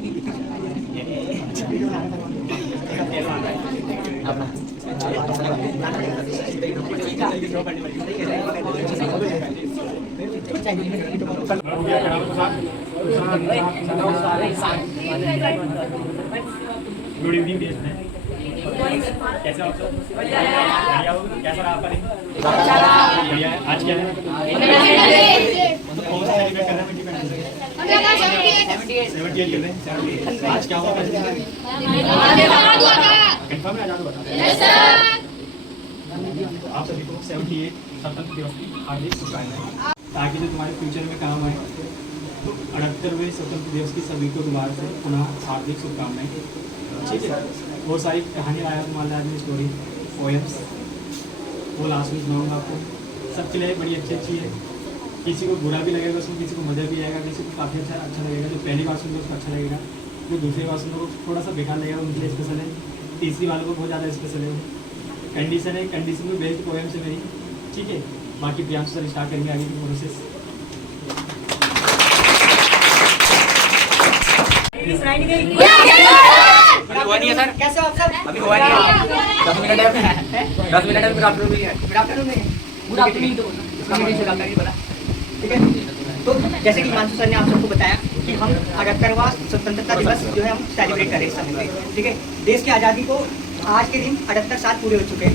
Good evening days में कैसे हो आप सब? बढ़िया हो? कैसा रहा आपका दिन? बढ़िया है। आज क्या है? तो कौन सा सेलिब्रेट कर रहे हैं? 78 कर रहे हैं। आज क्या हुआ? कंफर्म है? आजाद हुआ था। आप सभी को 78 स्वतंत्रता दिवस की हार्दिक शुभकामनाएं, ताकि जो तुम्हारे फ्यूचर में काम आए। तो 78वें स्वतंत्रता दिवस की सभी को दोबारा से पुनः हार्दिक शुभकामनाएं। ठीक है, बहुत सारी कहानी आया तुम्हारे आज में, स्टोरी पोएम्स, वो लास्ट में सुनाऊंगा आपको। सबके लिए बड़ी अच्छी अच्छी है। किसी को बुरा भी लगेगा उसमें, किसी को मज़ा भी आएगा, किसी को काफ़ी अच्छा लगेगा। जो पहली बार सुन लो उसको अच्छा लगेगा, जो दूसरी बार सुन लो थोड़ा सा बेकार लगेगा, उनके लिए स्पेशल है। तीसरी वालों को बहुत ज़्यादा स्पेशल है। कंडीशन है, कंडीशन में बेस्ट पोएम्स है मेरी। ठीक है, बाकी प्रियांशु सर स्टार्ट करेंगे आगे की प्रोसेस। हुआ नहीं है सर। कैसे हो आप सब? अभी हुआ नहीं है। 10 मिनट है। 10 मिनट है। गुड आफ्टरनून भी है। गुड आफ्टरनून में गुड आफ्टरनून तो बोला। ठीक है, तो जैसे कि हिमांशु सर ने आप सबको बताया कि हम 78वां स्वतंत्रता दिवस जो है हम सेलिब्रेट कर रहे हैं इस समय पे। ठीक है, देश की आज़ादी को आज के दिन 78 साल पूरे हो चुके हैं।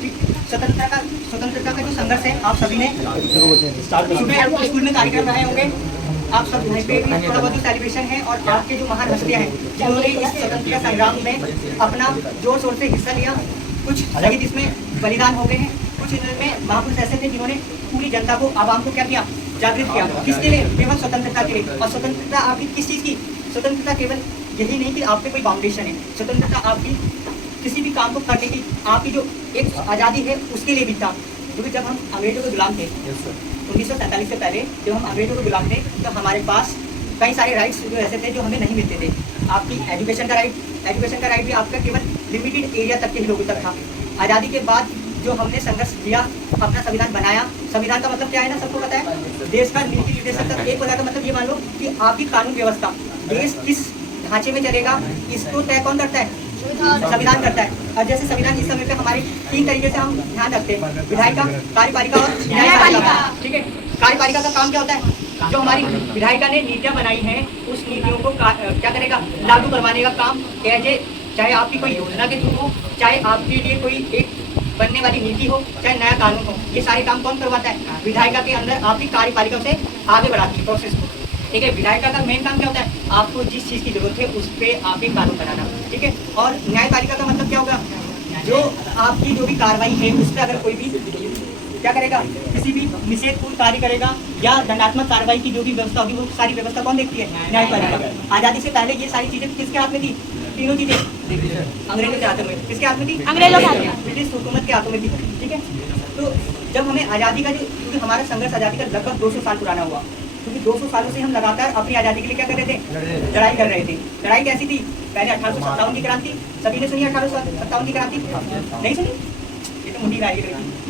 ठीक, स्वतंत्रता का जो संघर्ष है, आप सभी ने सुबह स्कूल में कार्यक्रम रहे होंगे। आप सब वहीं पे भी थोड़ा बहुत सेलिब्रेशन है। और आपके जो महान हस्तियाँ हैं जिन्होंने इस स्वतंत्रता संग्राम में अपना जोर शोर से हिस्सा लिया, कुछ शहीद इसमें बलिदान हो गए हैं, कुछ इनमें महापुरुष ऐसे थे जिन्होंने पूरी जनता को, आवाम को क्या किया, जागृत किया। किसके लिए? केवल स्वतंत्रता के लिए। और स्वतंत्रता आपकी किस चीज़ की? स्वतंत्रता केवल यही नहीं कि आप पे कोई बाउंडेशन है। स्वतंत्रता आपकी किसी भी काम को करने की, आपकी जो एक आज़ादी है उसके लिए भी था। क्योंकि जब हम अंग्रेजों के गुलाम थे 1947 से पहले, जब हम अंग्रेजों के गुलाम थे, तो हमारे पास कई सारे राइट्स जो ऐसे थे जो हमें नहीं मिलते थे। आपकी एजुकेशन का राइट भी आपका केवल लिमिटेड एरिया तक के ही लोगों तक था। आज़ादी के बाद जो हमने संघर्ष किया, अपना संविधान बनाया। संविधान का मतलब क्या है ना, सबको पता है। देश का नीति निर्देशक तक एक होता है। मतलब ये मान लो कि आपकी कानून व्यवस्था, देश किस ढांचे में चलेगा, इसको तय कौन करता है? संविधान करता है। और जैसे संविधान इस समय पे हमारे 3 तरीके से हम ध्यान रखते हैं, विधायिका, कार्यपालिका और न्यायपालिका। ठीक है, कार्यपालिका का काम क्या होता है? जो हमारी विधायिका ने नीतियाँ बनाई हैं, उस नीतियों को क्या करेगा? लागू करवाने का काम। चाहे आपकी कोई योजना के थ्रू हो, चाहे आपके लिए कोई एक बनने वाली नीति हो, चाहे नया कानून हो, ये सारे काम कौन करवाता है? विधायिका के अंदर आपकी कार्यपालिका से आगे बढ़ाती है प्रोसेस को। ठीक है, विधायिका का मेन काम क्या होता है? आपको जिस चीज़ की जरूरत है उस पर आप एक कानून बनाना। ठीक है, और न्यायपालिका का मतलब क्या होगा? जो आपकी जो भी कार्रवाई है उस पर अगर कोई भी क्या करेगा, किसी भी निषेधपूर्ण कार्य करेगा या दंडात्मक कार्रवाई की जो भी व्यवस्था होगी, वो सारी व्यवस्था कौन देखती है? न्यायपालिका। आज़ादी से पहले ये सारी चीज़ें किसके हाथ में थी? तीनों चीज़ें अंग्रेजों के हाथों में। किसके हाथ में थी? अंग्रेजों के हाथ में, ब्रिटिश हुकूमत के हाथों में थी। ठीक है, तो जब हमें आज़ादी का क्योंकि हमारा संघर्ष आज़ादी का लगभग 200 साल पुराना हुआ, क्योंकि 200 सालों से हम लगातार अपनी आज़ादी के लिए क्या कर रहे थे? लड़ाई कर रहे थे। लड़ाई कैसी थी? पहले 1857 की क्रांति, सभी ने सुनी 1857 की क्रांति? नहीं सुनी? ये तो मुंडी राय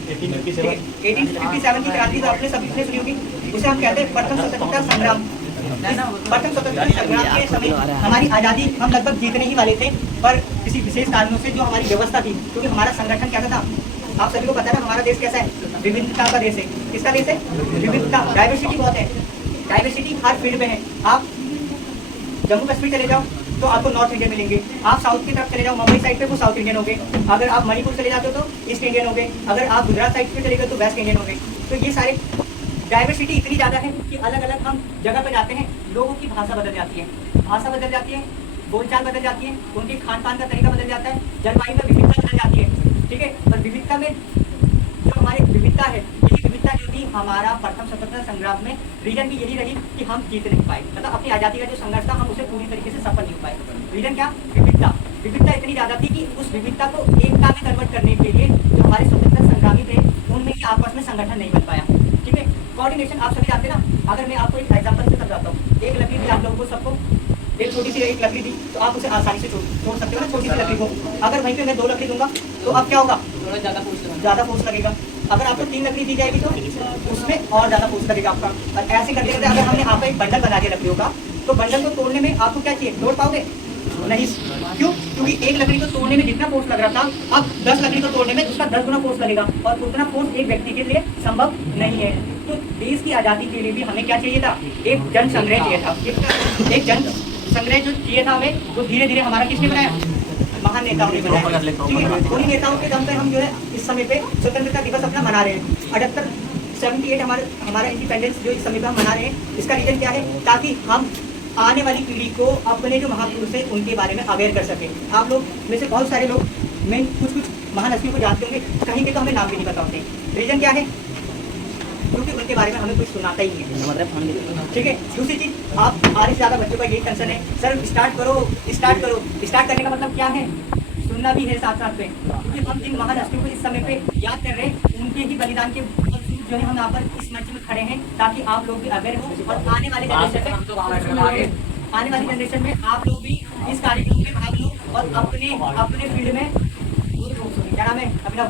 1857 की क्रांति तो आपने सभी ने सुनी होगी। उसे हम कहते हैं प्रथम स्वतंत्रता संग्राम। प्रथम स्वतंत्रता संग्राम के समय हमारी आज़ादी हम लगभग जीतने ही वाले थे, पर किसी विशेष कारणों से जो हमारी व्यवस्था थी, क्योंकि हमारा संगठन कैसा था आप सभी को पता है ना, हमारा देश कैसा है? विविधता का देश है। किसका देश है? विविधता, डाइवर्सिटी बहुत है। डाइवर्सिटी हर फील्ड में है। आप जम्मू कश्मीर चले जाओ तो आपको नॉर्थ इंडियन मिलेंगे। आप साउथ की तरफ चले जाओ, मुंबई साइड पे, वो साउथ इंडियन हो गए। अगर आप मणिपुर चले जाते हो तो ईस्ट इंडियन हो गए। अगर आप गुजरात साइड पे चले गए तो वेस्ट इंडियन हो गए। तो ये सारे डाइवर्सिटी इतनी ज़्यादा है कि अलग अलग हम जगह पर जाते हैं, लोगों की भाषा बदल जाती है, बोलचाल बदल जाती है, उनके खान पान का तरीका बदल जाता है, जलवायु में विविधता बदल जाती है। ठीक है, और विविधता में जो हमारी विविधता है, यही विविधता जो थी हमारा प्रथम स्वतंत्रता संग्राम में रीजन भी यही रही कि हम जीत नहीं पाए। मतलब अपनी आज़ादी का जो संघर्ष था, हम उसे पूरी तरीके से सफल नहीं हो पाए। रीजन क्या? विविधता। विविधता इतनी ज़्यादा थी कि उस विविधता को एकता में कन्वर्ट करने के लिए जो हमारे स्वतंत्रता संग्रामी थे, उनमें ही आपस में संगठन नहीं बन पाया। ठीक है, कोऑर्डिनेशन आप सभी जानते ना। अगर मैं आपको एक एग्जाम्पल से समझाता हूँ, एक लकड़ी दी आप लोगों को सबको, एक छोटी सी एक लकड़ी दी तो आप उसे आसानी से छोड़ सकते हो ना, छोटी सी लकड़ी को। अगर वहीं पे मैं 2 लकड़ी दूंगा तो अब क्या होगा? थोड़ा ज़्यादा फोर्स लगेगा। अगर आपको 3 लकड़ी दी जाएगी तो उसमें और ज़्यादा फोर्स लगेगा आपका। और ऐसे करते करते अगर हमने आपका एक बंडल बना दिया लकड़ियों का, तो बंडल को तोड़ने में आपको क्या चाहिए, तोड़ पाओगे नहीं? क्यों? क्योंकि एक लकड़ी को तोड़ने में जितना फोर्स लग रहा था, अब 10 लकड़ी को तोड़ने में उसका 10 गुना फोर्स लगेगा, और उतना फोर्स एक व्यक्ति के लिए संभव नहीं है। तो देश की आज़ादी के लिए भी हमें क्या चाहिए था, एक जन संग्रह चाहिए था। एक जन संग्रह जो चाहिए था हमें, वो धीरे धीरे हमारा किसने बनाया, महान नेताओं ने बनाया। ठीक है, उन्हीं नेताओं के दम पर हम जो है इस समय पे स्वतंत्रता दिवस अपना मना रहे हैं। 78 हमारा इंडिपेंडेंस जो इस समय पे हम मना रहे हैं, इसका रीजन क्या है, ताकि हम आने वाली पीढ़ी को अपने जो महापुरुष हैं उनके बारे में अवेयर कर सकें। आप लोग में से बहुत सारे लोग, मैं कुछ महान हस्तियों को जानते होंगे, कहीं के तो हमें नाम भी नहीं पता होते। रीजन क्या है, क्योंकि उनके बारे में हमें कुछ सुनाता ही नहीं है। ठीक है, दूसरी चीज़, आप आधे से ज़्यादा बच्चों का यही कंसर्न है, सर स्टार्ट करो। स्टार्ट करने का मतलब क्या है, सुनना भी है साथ साथ में, क्योंकि हम जिन महान हस्तियों को इस समय पे याद कर रहे हैं, उनके ही बलिदान के जो है हम यहाँ पर इस मंच में खड़े हैं, ताकि आप लोग भी अवेयर हो, और आने वाले जनरेशन में आप लोग भी इस कार्यक्रम में भाग लो, और अपने फील्ड में, क्या नाम है, अभिनव,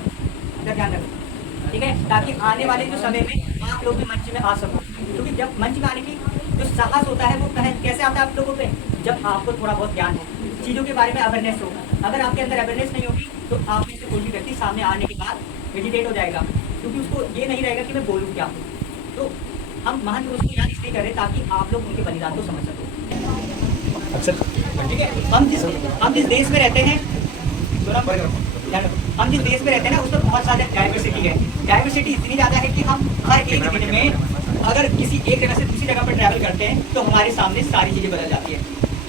ध्यान रखो। ठीक है, ताकि आने वाले जो समय में आप लोग भी मंच में आ सको, क्योंकि जब मंच में आने की जो साहस होता है वो कैसे आता है आप लोगों पे, जब आपको थोड़ा बहुत ज्ञान हो, चीज़ों के बारे में अवेयरनेस हो। अगर आपके अंदर अवेयरनेस नहीं होगी तो आप में से कोई भी व्यक्ति सामने आने के बाद हेजिटेट हो जाएगा, क्योंकि उसको ये नहीं रहेगा कि मैं बोलूँ क्या। तो हम महान पुरुष को याद इसलिए करें ताकि आप लोग उनके बलिदान को समझ सको। ठीक है, हम जिस देश में रहते हैं, हम जिस देश में रहते हैं ना, उसमें बहुत ज़्यादा डाइवर्सिटी है। डाइवर्सिटी इतनी ज़्यादा है कि हम हर एक दिन में अगर किसी एक जगह से दूसरी जगह पर ट्रैवल करते हैं तो हमारे सामने सारी चीज़ें बदल जाती है।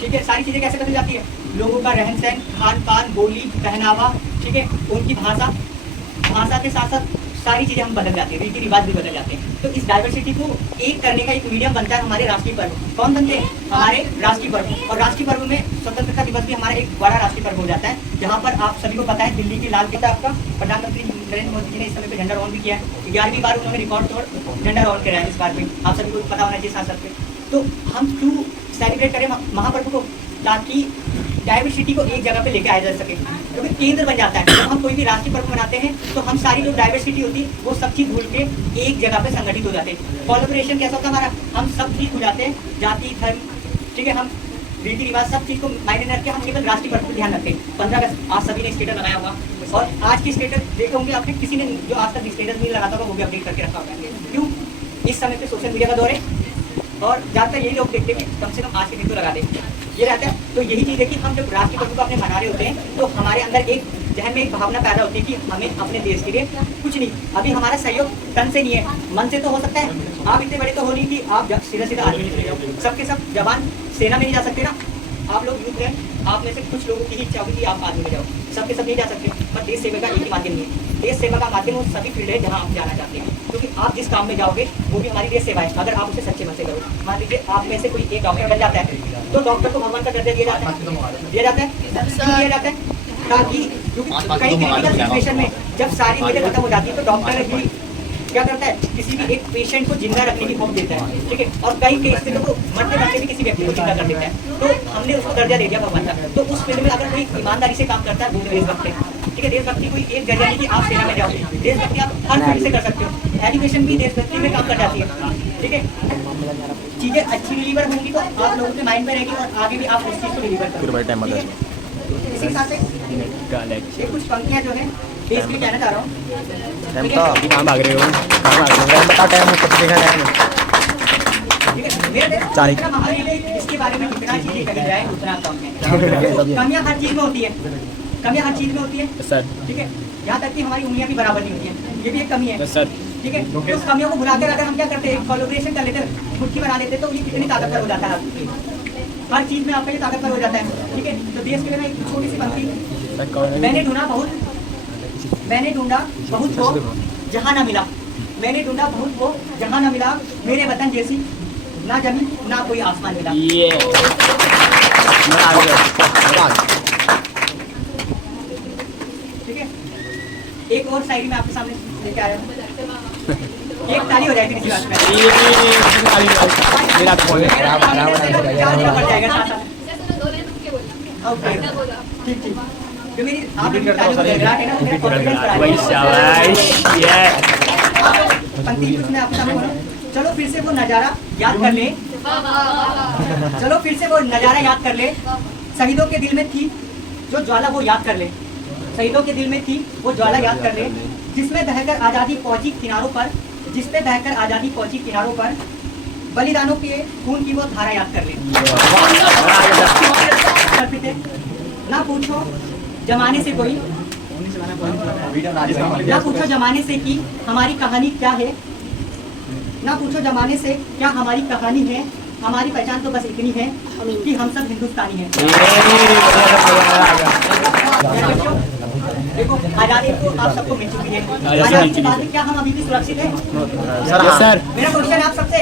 ठीक है, सारी चीज़ें कैसे बदल जाती है, लोगों का रहन सहन, खान पान, बोली, पहनावा, ठीक है, उनकी भाषा के साथ साथ सारी चीज़ें हम बदल जाती हैं, रीति रिवाज भी बदल जाते हैं। तो इस डाइवर्सिटी को एक करने का एक मीडियम बनता है हमारे राष्ट्रीय पर्व। कौन बनते हैं, हमारे राष्ट्रीय पर्व। और राष्ट्रीय पर्व में स्वतंत्रता दिवस भी हमारा एक बड़ा राष्ट्रीय पर्व हो जाता है, जहाँ पर आप सभी को पता है दिल्ली की लाल किला आपका प्रधानमंत्री नरेंद्र मोदी जी ने इस समय पे झंडा रोहन भी किया है। 11वीं बार उन्होंने रिकॉर्ड तोड़ झंडा रोहन कराया इस बार भी, आप सभी को पता होना चाहिए सांसद पे। तो हम क्यों सेलिब्रेट करें महापर्व को, ताकि डाइवर्सिटी को एक जगह पे लेके आया जा सके, क्योंकि केंद्र बन जाता है। जब हम कोई भी राष्ट्रीय पर्व मनाते हैं तो हम सारी जो डाइवर्सिटी होती है वो सब चीज़ भूल के एक जगह पे संगठित हो जाते हैं। कोलैबोरेशन कैसा होता है हमारा, हम सब चीज़ भूल जाते हैं, जाति धर्म, ठीक है, हम रीति रिवाज सब चीज़ को मायने रख के हम केवल राष्ट्रीय पर्व पर ध्यान रखते हैं। 15 अगस्त आज सभी ने स्टेटस लगाया होगा, और आज की स्टेटस देखे होंगे आपने, किसी ने जो आज तक स्टेटस नहीं लगाता होगा वो भी अपडेट करके रखा होगा। क्यों, इस समय पे सोशल मीडिया का दौर है, और ज़्यादातर यही लोग देखते हैं कि कम से कम आज के दिन तो लगा दें, ये रहता है। तो यही चीज़ है कि हम जब राष्ट्रीय पर्व को अपने मना रहे होते हैं तो हमारे अंदर एक जहन में एक भावना पैदा होती है कि हमें अपने देश के लिए कुछ नहीं, अभी हमारा सहयोग तन से नहीं है, मन से तो हो सकता है। आप इतने बड़े तो हो नहीं कि आप सीधा आर्मी में चले जाओ, सबके सब जवान सेना में नहीं जा सकते ना। आप लोग यूथ हैं, आप में से कुछ लोगों की ही इच्छा होगी कि आप आर्मी में जाओ, सबके सब नहीं जा सकते। पर देश सेवा का एक ही माध्यम नहीं है, देश सेवा का माध्यम वो सभी फील्ड है जहाँ आप जाना चाहते हैं, क्योंकि आप जिस काम में जाओगे वो भी हमारी देश सेवा है, अगर आप उसे सच्चे मन से करो। मान लीजिए आप में से कोई एक डॉक्टर बन जाता है तो डॉक्टर को भगवान का दर्जा दिया जाता है, दिया जाता है, ताकि कई क्रिटिकल सिचुएशन में जब सारी वजह खत्म हो जाती है तो डॉक्टर भी क्या करता है, किसी भी एक पेशेंट को जिंदा रखने की होप देता है। ठीक है, और कई केस में तो मरते मरते भी किसी व्यक्ति को जिंदा कर देता है, तो हमने उसको दर्जा दे दिया भगवान का। तो उस फील्ड में अगर कोई ईमानदारी से काम करता है वो देशभक्त है। ठीक है, देशभक्ति कोई एक जगह नहीं कि आप सेना में जाओ, देशभक्ति आप हर फील्ड से कर सकते हो। एजुकेशन भी देशभक्ति में काम कर जाती है। ठीक है, चीज़ें अच्छी डिलीवर होंगी तो आप लोगों के माइंड में रहेगी और आगे भी आप उस चीज़ को डिलीवर करोगे। इसी के साथ ये कुछ पंक्तियाँ जो है देश के लिए कहना चाह रहा हूँ। कहाँ भाग रहे हो, बता टाइम इसके बारे में जितना चीज़ें कही जाए उतना कम है। कमियाँ हर चीज़ में होती है, कमियाँ हर चीज़ में होती है सर। ठीक है, यहाँ तक कि हमारी उंगलियाँ भी बराबर नहीं होती हैं, ये भी एक कमी है सर। ठीक है, तो उस कमियों को भुलाकर अगर हम क्या करते हैं, कोलैबोरेशन कर लेते हैं, मुट्ठी बना लेते हैं, तो ये कितनी ताकतवर हो जाता है, हर चीज़ में आपका ये ताकतवर हो जाता है। ठीक है, तो देश के लिए मैं एक छोटी सी पंक्ति, मैंने ढूंढा बहुत वो जहाँ ना मिला, मैंने ढूंढा बहुत वो जहाँ ना मिला, मेरे वतन जैसी ना जमीन ना कोई आसमान मिला। ठीक है, एक और शायरी में आपके सामने लेके आया हूँ, एक ताली हो जाएगी किसी बात में, ठीक ठीक, जो मेरी आप पंक्ति कुछ मैं आपके सामने बोलूं। चलो फिर से वो नज़ारा याद कर ले चलो फिर से वो नजारा याद कर ले। शहीदों के दिल में थी जो ज्वाला, वो याद कर ले। शहीदों के दिल में थी वो ज्वाला, याद कर ले, जिसमें बहकर आज़ादी पहुंची किनारों पर, जिसमें बहकर आज़ादी पहुंची किनारों पर, बलिदानों के खून की वो धारा याद कर ले। ना पूछो जमाने से कोई, ना पूछो जमाने से कि हमारी कहानी क्या है, ना पूछो जमाने से क्या हमारी कहानी है, हमारी पहचान तो बस इतनी है कि हम सब हिंदुस्तानी हैं। देखो आज़ादी तो आप सबको मिल चुकी है, आज़ादी के बाद क्या हम अभी भी सुरक्षित हैं? सर मेरा क्वेश्चन आप सबसे,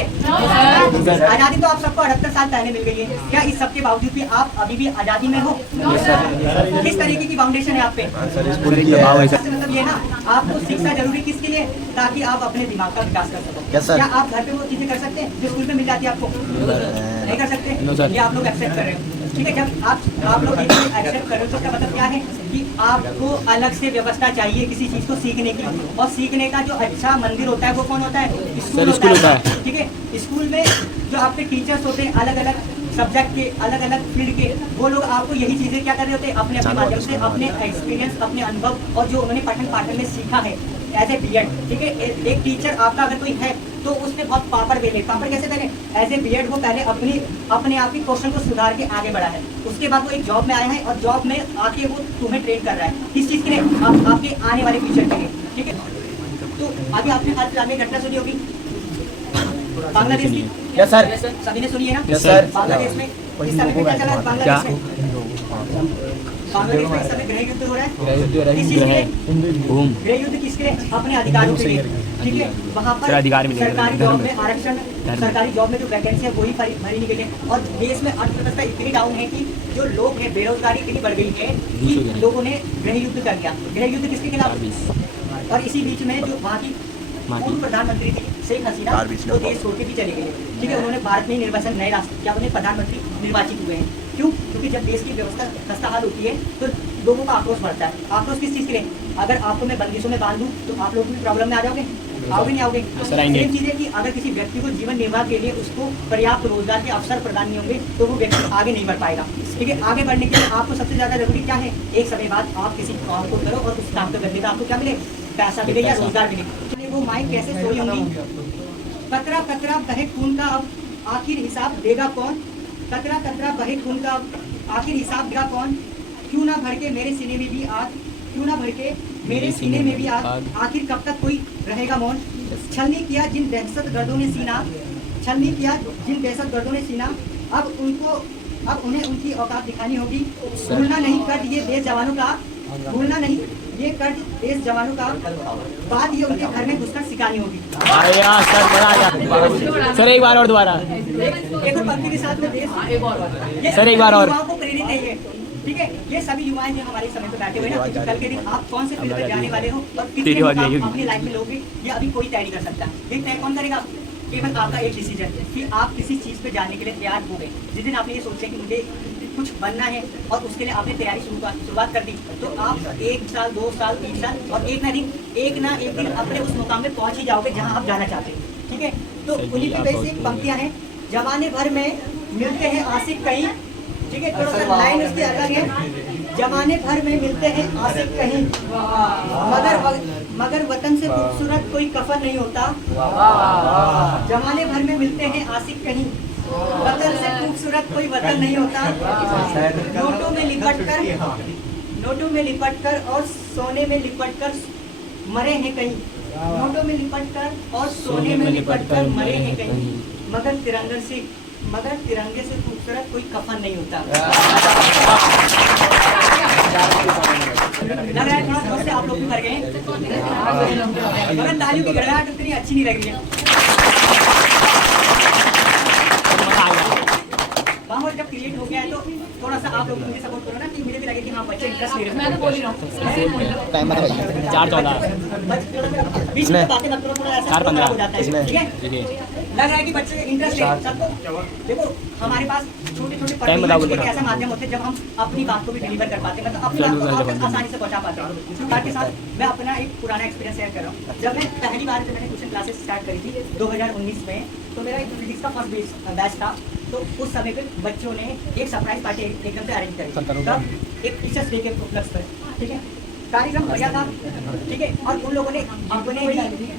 आज़ादी तो आप सबको 78 साल पहले मिल गई है, क्या इस सब के बावजूद भी आप अभी भी आज़ादी में हो? किस तरीके की फाउंडेशन है आप पे? मतलब ये ना, आपको शिक्षा जरूरी किसके लिए? ताकि आप अपने दिमाग का विकास कर सको। क्या आप घर पे वो चीजें कर सकते हैं जो स्कूल में मिल जाती है आपको? नहीं कर सकते। ये आप लोग एक्सेप्ट कर रहे हो, ठीक है। जब आप लोग ये एक्सेप्ट कर रहे हो तो इसका मतलब क्या है कि आपको अलग से व्यवस्था चाहिए किसी चीज को सीखने की, और सीखने का जो अच्छा मंदिर होता है वो कौन होता है? स्कूल होता है, ठीक है। स्कूल में जो आपके टीचर्स होते हैं अलग अलग सब्जेक्ट के, अलग अलग फील्ड के, वो लोग आपको यही चीजें क्या कर रहे होते हैं? अपने अपने माध्यम से, अपने एक्सपीरियंस, अपने अनुभव और जो उन्होंने पठन पाठन में सीखा है एज ए बीएड, ठीक है। एक टीचर आपका अगर कोई है तो उसने बहुत पापड़ बेले, पापड़ कैसे बेले? एज ए बीएड वो पहले अपने आप ही क्वेश्चन को सुधार के आगे बढ़ा है, उसके बाद वो एक जॉब में आया है और जॉब में आके वो तुम्हें ट्रेन कर रहा है, किस चीज़ के लिए? आपके आने वाले फ्यूचर के लिए, ठीक है। तो आगे आपने हाल फिलहाल में घटना सुनी होगी बांग्लादेश की। यस सर, सभी ने सुनी है ना? Yes sir. बांग्लादेश में इस समय पे क्या चल रहा है? बांग्लादेश में इस समय गृह युद्ध हो रहा है। किस चीज़ के लिए? गृह युद्ध किसके लिए? अपने अधिकारों के लिए, ठीक है। वहाँ पर सरकारी जॉब में आरक्षण, सरकारी जॉब में जो वैकेंसी है वही भरी नहीं गई है, और देश में अर्थव्यवस्था इतनी डाउन है कि जो लोग हैं बेरोजगारी इतनी बढ़ गई है कि लोगों ने गृह युद्ध कर दिया। गृह युद्ध किसके खिलाफ? और इसी बीच में जो वहाँ की पूर्व प्रधानमंत्री थी शेख हसीना, वो देश छोड़ के भी चले गए, ठीक है। उन्होंने भारत में ही निर्वाचन नए राष्ट्र क्या उन्हें प्रधानमंत्री निर्वाचित हुए हैं। क्यों? क्योंकि जब देश की व्यवस्था खस्ता हाल होती है तो लोगों का आक्रोश बढ़ता है। आक्रोश किस चीज़ के लिए? अगर आपको मैं बंदिशों में बांध दूँ तो आप लोग भी प्रॉब्लम में आ जाओगे, आओगे नहीं आओगे? सेम चीज़ है कि अगर किसी व्यक्ति को जीवन निर्वाह के लिए उसको पर्याप्त रोजगार के अवसर प्रदान नहीं होंगे तो वो व्यक्ति आगे नहीं बढ़ पाएगा, ठीक है। आगे बढ़ने के लिए आपको सबसे ज़्यादा जरूरी क्या है? एक समय बाद आप किसी काम को करो और उस काम को करने का आपको क्या मिले? पैसा मिले या रोजगार मिले। वो माई कैसे सोई होंगी? कतरा कतरा बहे खून का अब आखिर हिसाब देगा कौन? कतरा कतरा बहे खून का आखिर हिसाब देगा कौन? क्यों ना भर के मेरे सीने में भी आग, क्यों ना भर के मेरे सीने में भी आग, आखिर कब तक कोई रहेगा मौन? छलनी किया जिन दहशतगर्दों ने सीना, छलनी किया जिन दहशतगर्दों ने सीना, अब उन्हें उनकी औकात दिखानी होगी। भूलना नहीं कर ये देश जवानों का, भूलना नहीं ये कर देश जवानों का, बात ये उनके घर में घुसकर सिखानी होगी। सर एक बार और दोबारा एक और पंक्ति के साथ में देश, सर एक बार और। युवाओं को प्रेरित है ये, ठीक है। ये सभी युवाएं जो हमारे समय पे बैठे हुए हैं ना, कल के दिन आप कौन से फील्ड पे जाने वाले हो और कितने मुकाम अपनी लाइफ में लोगे, ये अभी कोई तय नहीं कर सकता। ये तय कौन करेगा? केवल आपका एक डिसीजन कि आप किसी चीज़ पे जाने के लिए तैयार हो गए। जिस दिन आपने ये सोचा कि मुझे कुछ बनना है और उसके लिए आपने तैयारी शुरुआत कर दी, तो आप 1 साल 2 साल 3 साल और एक ना एक दिन अपने उस मुकाम में पहुंच ही जाओगे जहां आप जाना चाहते हो, ठीक है। तो उन्हीं की बेसिक पंक्तियां हैं। जमाने भर में मिलते हैं आशिक कहीं, ठीक है। थोड़ा सा लाइन उसकी अलग है। जमाने भर में मिलते हैं आशिक कहीं, मगर वतन से खूबसूरत कोई कफन नहीं होता। जमाने भर में मिलते हैं आशिक कहीं, वतन से खूबसूरत कोई वतन नहीं होता। नोटों में लिपट कर और सोने में लिपट कर मरे हैं कहीं, नोटों में लिपट कर और सोने में लिपट कर मरे हैं कहीं, मगर तिरंगे से खूबसूरत कोई कफन नहीं होता। लग रहा है थोड़ा जोर से आप लोग भी भर गए, मगर तालियों की गड़गड़ाहट उतनी अच्छी नहीं लग रही है। माहौल जब क्रिएट हो गया है तो थोड़ा सा आप लोग मुझे सपोर्ट करो ना कि मुझे भी लगे कि हाँ बच्चे इंटरेस्ट ले रहे हैं। मैं तो बोल ही रहा हूँ टाइम मत लगाइए 4:14 बीच में बातें मत करो, थोड़ा ऐसा हो जाता है, ठीक है। लग रहा है कि बच्चे इंटरेस्ट है सबको। देखो हमारे पास छोटे छोटे पढ़ने के ऐसे माध्यम होते हैं जब हम अपनी बात को भी डिलीवर कर पाते हैं, मतलब अपनी बात को आप तक आसानी से पहुंचा पाते हैं। साथ के साथ मैं अपना एक पुराना एक्सपीरियंस शेयर कर रहा हूँ। जब मैं पहली बार जब मैंने ट्यूशन क्लासेस स्टार्ट करी थी 2019 में, तो मेरा एक फिजिक्स का फर्स्ट बैच था। तो उस समय पे बच्चों ने एक सरप्राइज पार्टी एकदम से अरेंज करी, तब एक टीचर्स डे के उपलक्ष्य पर, ठीक है। कार्यक्रम बढ़िया था, ठीक है। और उन लोगों ने अपने ही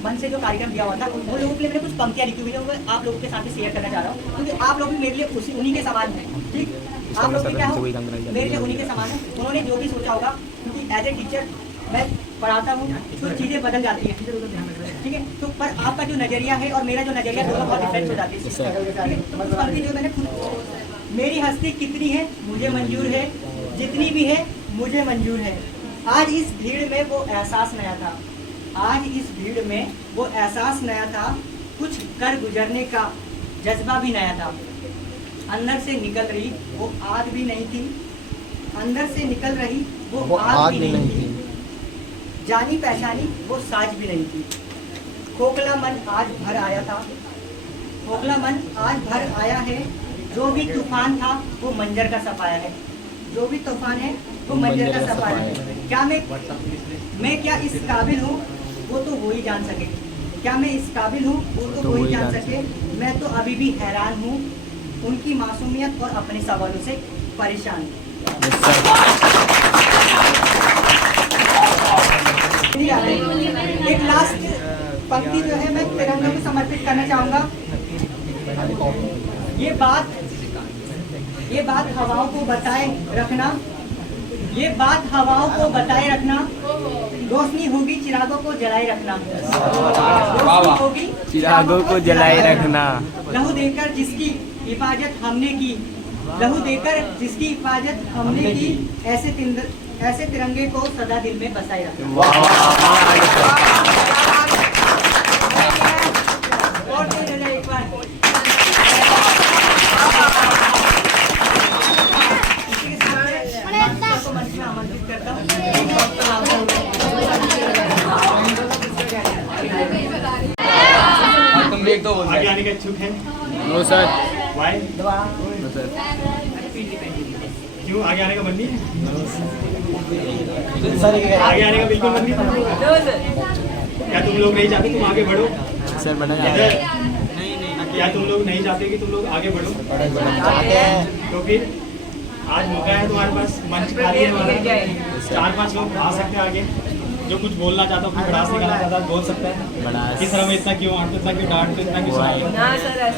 मन से जो कार्यक्रम दिया हुआ था, उन लोगों के लिए मैंने कुछ पंक्तियाँ लिखी हुई है, वो आप लोगों के साथ में शेयर करना चाह रहा हूँ, क्योंकि आप लोग भी मेरे लिए उन्हीं के समान हैं, ठीक। आप लोग भी क्या हो, मेरे लिए उन्हीं के समान है। उन्होंने जो भी सोचा होगा, क्योंकि एज ए टीचर मैं पढ़ाता हूँ तो चीज़ें बदल जाती हैं, ठीक है। तो पर आपका जो नज़रिया है और मेरा जो नज़रिया है, दोनों बहुत डिफरेंट हो जाती है, ठीक है। तो कुछ पंक्ति जो मैंने खुद, मेरी हस्ती कितनी है मुझे मंजूर है, जितनी भी है मुझे मंजूर है। आज इस भीड़ में वो एहसास नया था, आज इस भीड़ में वो एहसास नया था, कुछ कर गुजरने का जज्बा भी नया था। अंदर से निकल रही वो आग भी नहीं थी, अंदर से निकल रही वो आग भी नहीं थी, जानी पहचानी वो साज भी नहीं थी। खोखला मन आज भर आया था, खोखला मन आज भर आया है, जो भी तूफान था वो मंजर का सफाया है, जो भी तूफान है वो मंजर का सफाया है। क्या मैं क्या इस काबिल हूँ वो तो वो ही जान सके, क्या मैं इस काबिल हूँ वो तो वो ही जान सके। मैं तो अभी भी हैरान हूँ उनकी मासूमियत और अपने सवालों से परेशान। एक लास्ट पंक्ति जो है मैं तिरंगे को समर्पित करना चाहूँगा। ये बात हवाओं को बताए रखना, ये बात हवाओं को बताए रखना, रोशनी होगी चिरागों को जलाए रखना, रोशनी होगी चिरागों को जलाए रखना। लहू देकर जिसकी हिफाजत हमने की, लहू देकर जिसकी हिफाजत हमने की, ऐसे तिरंगे को सदा दिल में बसाए रखना। और एक बार आमंत्रित करता हूँ। तुम देख दो आगे आने का इच्छुक है? No sir. Why? No sir. क्यों आगे आने का मन नहीं है? आगे आने का बिल्कुल मन नहीं है? क्या तुम लोग नहीं चाहते तुम आगे बढ़ो? सर बना क्या तुम लोग नहीं चाहते कि तुम लोग आगे बढ़ो? तो फिर आज मौका है तुम्हारे पास, मंच खाली है हमारा, 4-5 लोग आ सकते हैं आगे, जो कुछ बोलना चाहता हो, भड़ास निकालना चाहता है बोल सकता है। किस तरह में इतना क्यों आंटो, इतना क्यों डांटो, इतना क्यों सुनाओ?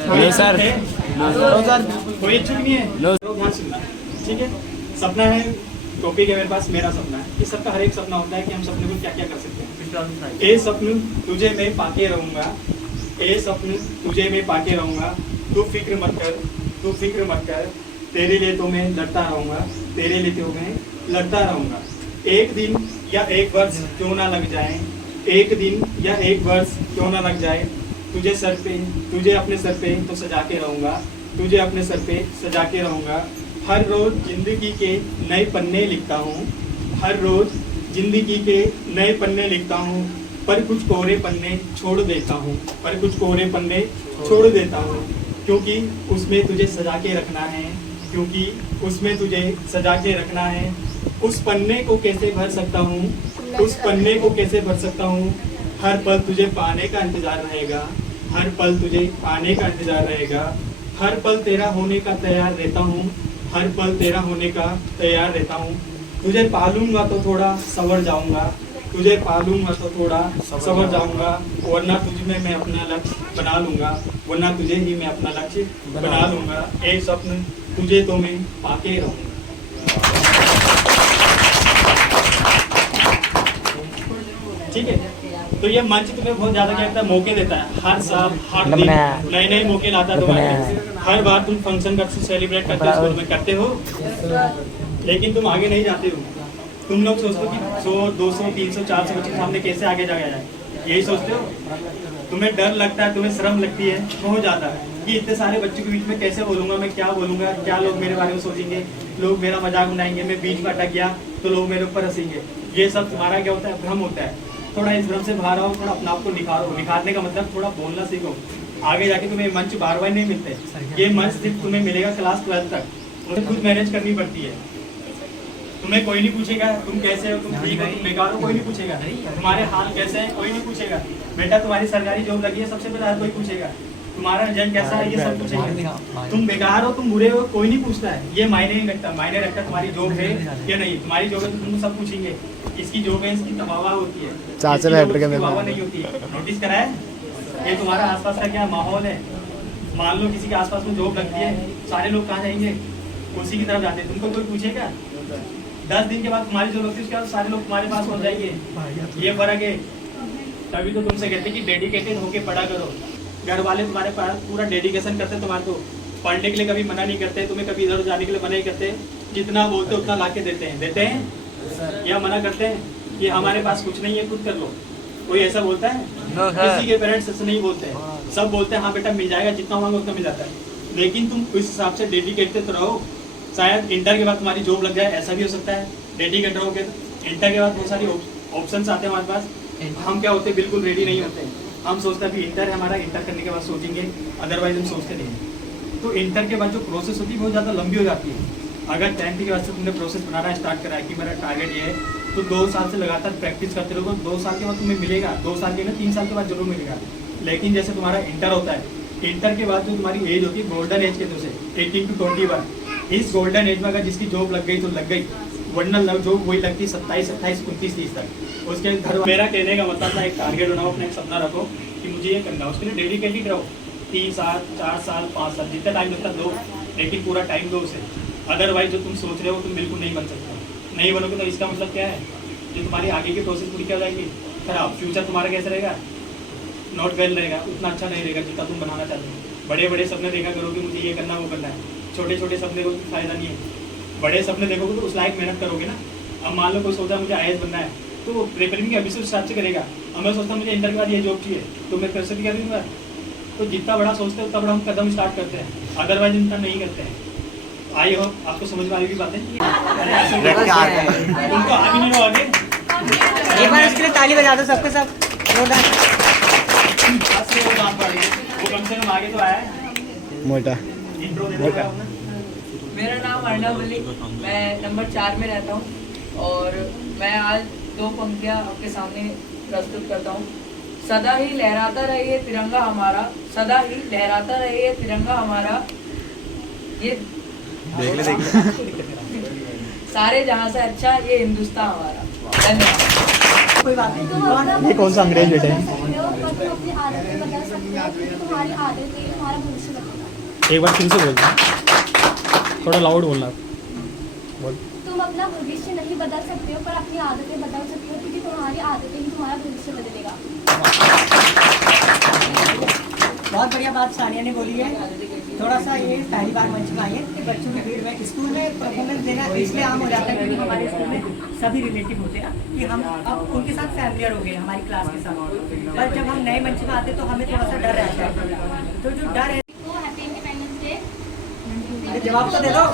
No sir. No sir. कोई इच्छुक नहीं है? लोग ध्यान सुनना, ठीक है। सपना है, टॉपिक है मेरे पास, मेरा सपना है कि सबका हर एक सपना होता है कि हम सपने को क्या क्या कर सकते हैं। ए सपन तुझे मैं पाके रहूँगा, ए सपन तुझे मैं पाके रहूँगा, तू फिक्र मत कर, तू फिक्र मत कर, तेरे लिए तो मैं लड़ता रहूँगा, तेरे लिए तो मैं लड़ता रहूँगा। एक दिन या एक वर्ष क्यों ना लग जाए, एक दिन या एक वर्ष क्यों ना लग जाए, तुझे अपने सर पे तो सजा के रहूँगा, तुझे अपने सर पे सजा के रहूँगा। हर रोज़ ज़िंदगी के नए पन्ने लिखता हूँ, हर रोज़ ज़िंदगी के नए पन्ने लिखता हूँ, पर कुछ कोरे पन्ने छोड़ देता हूँ, पर कुछ कोरे पन्ने छोड़ देता हूँ, क्योंकि उसमें तुझे सजा के रखना है, क्योंकि उसमें तुझे सजा के रखना है। उस पन्ने को कैसे भर सकता हूँ, उस पन्ने को कैसे भर सकता हूँ, हर पल तुझे पाने का इंतज़ार रहेगा, हर पल तुझे पाने का इंतज़ार रहेगा, हर पल तेरा होने का तैयार रहता हूँ, हर पल तेरा होने का तैयार रहता हूँ। तुझे पालूंगा तो थोड़ा संवर जाऊँगा, तुझे पालूंगा तो थोड़ा संवर जाऊँगा, वरना तुझ में मैं अपना लक्ष्य बना लूँगा, वरना तुझे ही मैं अपना लक्ष्य बना लूँगा। एक स्वप्न तुझे तो मैं पाके रहूँगा। ठीक है, तो ये मंच तुम्हें बहुत ज़्यादा क्या करता है, मौके देता है। हर साल हर दिन नए नए मौके लाता है तुम्हारे। हर बार तुम फंक्शन का सेलिब्रेट करते हो, स्कूल में करते हो, लेकिन तुम आगे नहीं जाते हो। तुम लोग सोचते हो कि 100, 200, 300, 400 बच्चे के सामने कैसे आगे जाया जाए, यही सोचते हो। तुम्हें डर लगता है, तुम्हें शर्म लगती है बहुत ज़्यादा कि इतने सारे बच्चों के बीच में कैसे बोलूँगा, मैं क्या बोलूँगा, क्या लोग मेरे बारे में सोचेंगे, लोग मेरा मजाक बनाएंगे, मैं बीच में अटक गया तो लोग मेरे ऊपर हंसेंगे। ये सब तुम्हारा क्या होता है, भ्रम होता है। थोड़ा इस भ्रम से बाहर आओ, थोड़ा अपने आप को निखारो। निखारने का मतलब थोड़ा बोलना सीखो, आगे जाके तुम्हें मंच बार बार नहीं मिलते। ये मंच सिर्फ तुम्हें मिलेगा क्लास 12 तक, तुम्हें खुद मैनेज करनी पड़ती है। तुम्हें कोई नहीं पूछेगा तुम कैसे हो, तुम ठीक हो, तुम बेकार हो, कोई नहीं पूछेगा। तुम्हारे हाल कैसे हैं कोई नहीं पूछेगा। बेटा तुम्हारी सरकारी जॉब लगी है सबसे पहले कोई पूछेगा। तुम्हारा रिजल्ट कैसा है ये सब पूछेगा। तुम बेकार हो तुम बुरे हो कोई नहीं पूछता है। ये मायने नहीं रखता, मायने रखता तुम्हारी जॉब है या नहीं। तुम्हारी जॉब है तो तुमको सब पूछेंगे इसकी जॉब है, इसकी तबाह होती है, तबाह नहीं होती है। नोटिस करा है ये तुम्हारा आसपास का क्या माहौल है। मान लो किसी के आसपास में जॉब लगती है, सारे लोग कहाँ जाएंगे, उसी की तरफ जाते हैं। तुमको कोई पूछेगा 10 दिन के बाद तुम्हारी जॉब लगती है, उसके बाद सारे लोग तुम्हारे पास पहुंच जाएंगे। ये फर्क है। तभी तो तुमसे कहते कि डेडिकेटेड होके पढ़ा करो। घर वाले तुम्हारे पास पूरा डेडिकेशन करते तुम्हारे को पढ़ने के लिए कभी मना नहीं करते, तुम्हें कभी इधर जाने के लिए मना नहीं करते। जितना बोलते उतना ला के देते हैं या मना करते हैं कि हमारे पास कुछ नहीं है खुद कर लो। कोई ऐसा बोलता है? किसी के पेरेंट्स ऐसे नहीं बोलते हैं। सब बोलते हैं हाँ बेटा मिल जाएगा, जितना मांगो उतना मिल जाता है। लेकिन तुम उस हिसाब से डेडिकेटेड तो रहो। शायद इंटर के बाद तुम्हारी जॉब लग जाए, ऐसा भी हो सकता है। डेडिकेटेड रहोगे तो इंटर के बाद बहुत सारी ऑप्शंस आते हैं हमारे पास। हम क्या होते बिल्कुल रेडी नहीं होते। हम सोचते हैं इंटर है हमारा, इंटर करने के बाद सोचेंगे, अदरवाइज हम सोचते नहीं। तो इंटर के बाद जो प्रोसेस होती है बहुत ज़्यादा लंबी हो जाती है। अगर 10th के बाद से तुमने प्रोसेस बनाना स्टार्ट करा है कि मेरा टारगेट ये है, तो 2 साल से लगातार प्रैक्टिस करते रहोगे। 2 साल के बाद तुम्हें मिलेगा, 2 साल के ना 3 साल के बाद जरूर मिलेगा। लेकिन जैसे तुम्हारा इंटर होता है, इंटर के बाद जो तुम्हारी एज होती है गोल्डन एज कहते हैं उसे, 18 to 21। इस गोल्डन एज में अगर जिसकी जॉब लग गई तो लग गई, वरना जॉब वही लगती 27, 28, 29, 30 तक। उसके घर मेरा कहने का मतलब था एक टारगेट बनाओ, अपना एक सपना रखो कि मुझे ये करना है, उसके लिए डेडिकेटेड रहो। 3 साल 4 साल 5 साल जितना टाइम लगता दो, लेकिन पूरा टाइम दो उसे। अदरवाइज जो तुम सोच रहे हो तुम बिल्कुल नहीं बन सकते। नहीं बनोगे तो इसका मतलब क्या है, जो तुम्हारी आगे की प्रोसेस पूरी क्या हो जाएगी खराब। फ्यूचर तुम्हारा कैसा रहेगा, नॉट वेल रहेगा, उतना अच्छा नहीं रहेगा जितना तुम बनाना चाहते हो। बड़े बड़े सपने देखा करोगे मुझे ये करना वो करना है, छोटे छोटे सपने को फायदा नहीं है। बड़े सपने देखोगे तो उस लायक मेहनत करोगे ना। अब मान लो कोई सोचा मुझे IAS बनना है, तो वो प्रिपरेशन की अभी से स्टार्ट से करेगा। अब मैं सोचता हूँ मुझे इंटर के बाद ये जॉब चाहिए, तो मैं फिर से भी कर दूँगा। तो जितना बड़ा सोचते हैं उतना बड़ा हम कदम स्टार्ट करते हैं, अदरवाइज इतना नहीं करते हैं। आई हो आपको समझ में आ रही बातें? तुमको आ भी नहीं रहा आगे। एक बार इसके लिए ताली बजा दो सबके सब। वो कम से कम आगे तो आया है। मोटा इंट्रो दे दो। मेरा नाम अर्णव मलिक, मैं नंबर 4 में रहता हूँ और मैं आज 2 पंक्तियाँ आपके सामने प्रस्तुत करता हूँ। सदा ही लहराता रहे तिरंगा हमारा, सदा ही लहराता रहे तिरंगा हमारा, ये देख ले सारे जहाँ से अच्छा ये हिंदुस्तान हमारा। धन्यवाद। कोई बात नहीं। ये कौन सा अंग्रेज बेटे हैं? अपनी आदतें बदल सकते हो, तुम्हारी आदतें तुम्हारा भविष्य बदलेगा। एक बार फिर से बोलना, थोड़ा लाउड बोलना। बोल। तुम अपना भविष्य नहीं बदल सकते हो पर अपनी आदतें बदल सकते हो, क्योंकि तुम्हारी आदतें ही तुम्हारा भविष्य बदलेगा। बहुत बढ़िया बात सानिया ने बोली है। थोड़ा सा ये पहली बार मंच में आई है कि बच्चों की भीड़ में स्कूल में परफॉर्मेंस देना इसलिए आम हो जाता है क्योंकि हमारे स्कूल में सभी रिलेटिव होते हैं कि हम अब उनके साथ फैमिलियर हो गए हमारी क्लास के साथ। पर जब हम नए मंच में आते तो हमें थोड़ा सा डर रहता है। तो जो डर है, हैप्पी इंडिपेंडेंस डे। जवाब तो दे दो।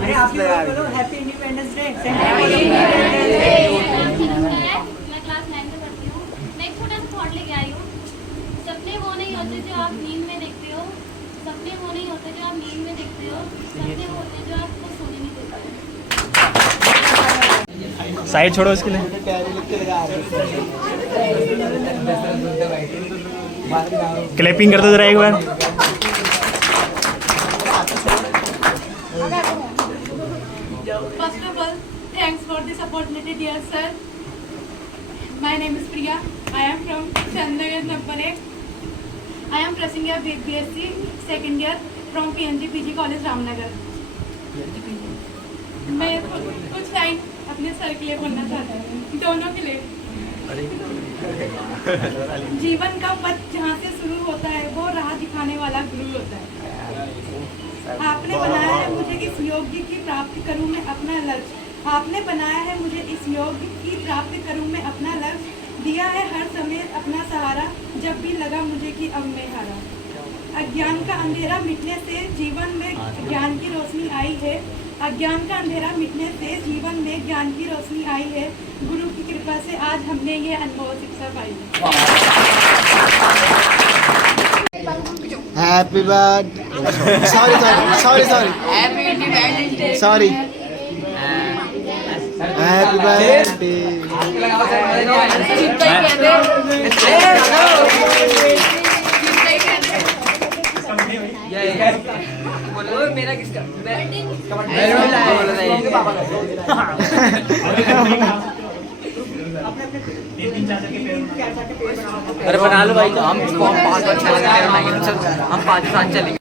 अरे आप भी बोलो हैप्पी इंडिपेंडेंस डे। मैं क्लास 9 में पढ़ती हूँ। मैं एक छोटा सा थॉट लेके आई हूँ। सपने वो नहीं होते जो आप नींद में देखते हो, सपने वो नहीं होते जो आप नींद में देखते हो, सपने वो होते जो आपको सोने नहीं देते। साइड छोड़ो इसके लिए। क्लैपिंग कर दो जरा एक बार। First of all, thanks for this opportunity, dear sir. My name is Priya. I am from Chandnagar, Nampane. I am pressing a BSc second year from PNG PG College, Ramnagar. मैं कुछ line अपने sir के लिए बोलना चाहता हूँ, दोनों के लिए। जीवन का पथ जहाँ से शुरू होता है वो राह दिखाने वाला गुरु होता है। आपने बनाया है मुझे इस योग्य की प्राप्ति करूं मैं अपना लक्ष्य। आपने बनाया है मुझे इस योग्य की प्राप्ति करूं मैं अपना लक्ष्य। दिया है हर समय अपना सहारा, जब भी लगा मुझे कि अब मैं हारा। अज्ञान का अंधेरा मिटने से जीवन में ज्ञान की रोशनी आई है। अज्ञान का अंधेरा मिटने से जीवन में ज्ञान की रोशनी आई है। गुरु की कृपा से आज हमने ये अनुभव शिक्षा पाई है। Happy birthday sorry sorry sorry happy independence day sorry happy birthday मेरा किसका तीन चार के पेड़ अरे बना लो भाई, हम 5 5 6 हम 5 7 चलेंगे।